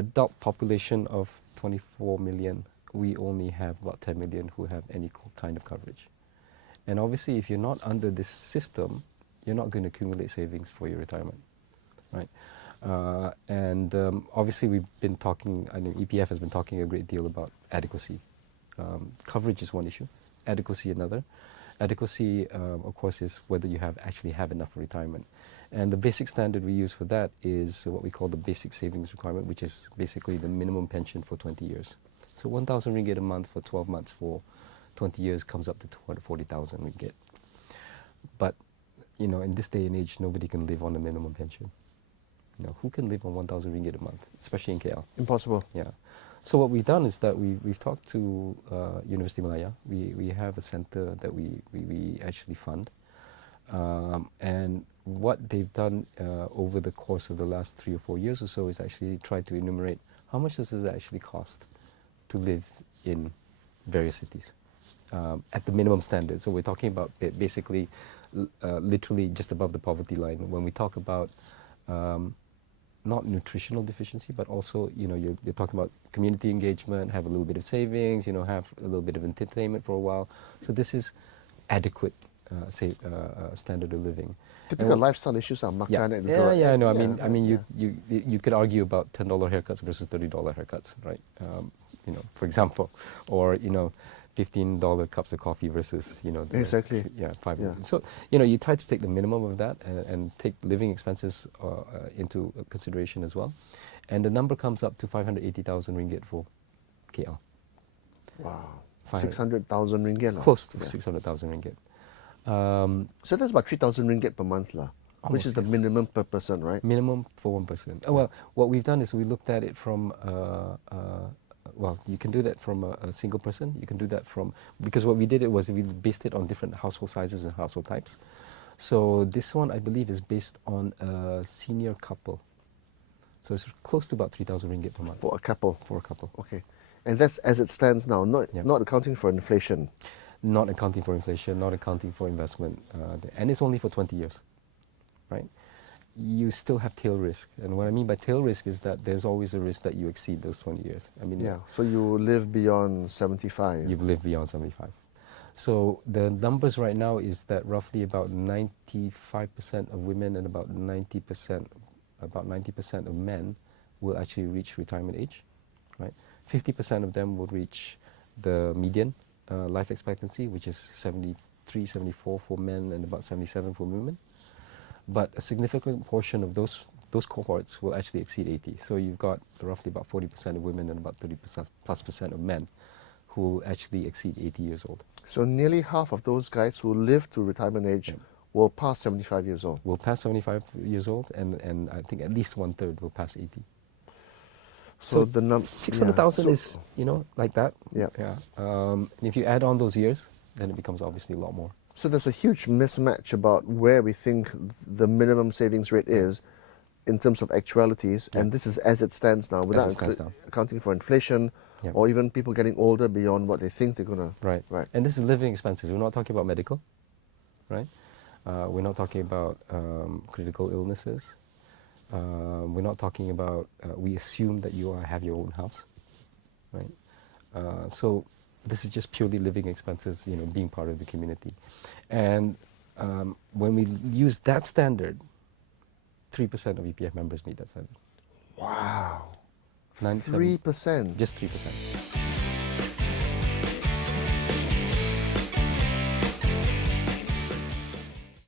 adult population of 24 million, we only have about 10 million who have any kind of coverage. And obviously, if you're not under this system, you're not going to accumulate savings for your retirement, right? Obviously, we've been talking, I mean, EPF has been talking a great deal about adequacy. Coverage is one issue, adequacy another. Adequacy, of course, is whether you actually have enough for retirement. And the basic standard we use for that is what we call the basic savings requirement, which is basically the minimum pension for 20 years. So 1,000 ringgit a month for 12 months for 20 years comes up to 240,000 ringgit. But, you know, in this day and age, nobody can live on a minimum pension. You know, who can live on 1,000 ringgit a month, especially in KL? Impossible. Yeah. So what we've done is that we've talked to University Malaya. We have a center that we actually fund. And what they've done over the course of the last 3 or 4 years or so is actually try to enumerate how much does it actually cost to live in various cities at the minimum standard. So we're talking about basically literally just above the poverty line. When we talk about not nutritional deficiency, but also, you know, you're talking about community engagement, have a little bit of savings, you know, have a little bit of entertainment for a while. So this is adequate, standard of living. Typical lifestyle issues are makan. I know. I mean, you could argue about $10 haircuts versus $30 haircuts, right? You know, for example, or you know, $15 cups of coffee versus, you know, exactly. $5. Yeah. So, you know, you try to take the minimum of that and take living expenses into consideration as well. And the number comes up to 580,000 ringgit for KL. Wow. 600,000 ringgit. Close to 600,000 ringgit. So that's about 3,000 ringgit per month, which is the minimum per person, right? Minimum for one person. Oh, well, what we've done is we looked at it from well, you can do that from a single person. You can do that from, because what we did was we based it on different household sizes and household types. So this one, I believe, is based on a senior couple. So it's close to about 3,000 ringgit per month. For a couple? For a couple. Okay. And that's as it stands now, not accounting for inflation? Not accounting for inflation, not accounting for investment. And it's only for 20 years, right? You still have tail risk. And what I mean by tail risk is that there's always a risk that you exceed those 20 years. I mean, so you live beyond 75. You've lived beyond 75. So the numbers right now is that roughly about 95% of women and about 90% of men will actually reach retirement age, right? 50% of them will reach the median life expectancy, which is 73, 74 for men and about 77 for women. But a significant portion of those cohorts will actually exceed 80. So you've got roughly about 40% of women and about 30% of men who will actually exceed 80 years old. So nearly half of those guys who live to retirement age will pass 75 years old. Will pass 75 years old, and I think at least 1/3 will pass 80. So the 600,000 is, you know, like that. And if you add on those years, then it becomes obviously a lot more. So there's a huge mismatch about where we think the minimum savings rate is in terms of actualities, and this is as it stands now, without accounting for inflation or even people getting older beyond what they think they're going to... Right. And this is living expenses. We're not talking about medical, right? We're not talking about critical illnesses. We're not talking about, we assume that you have your own house, right? So this is just purely living expenses, you know, being part of the community. And when we use that standard, 3% of EPF members meet that standard. Wow. 97, 3%? Just 3%.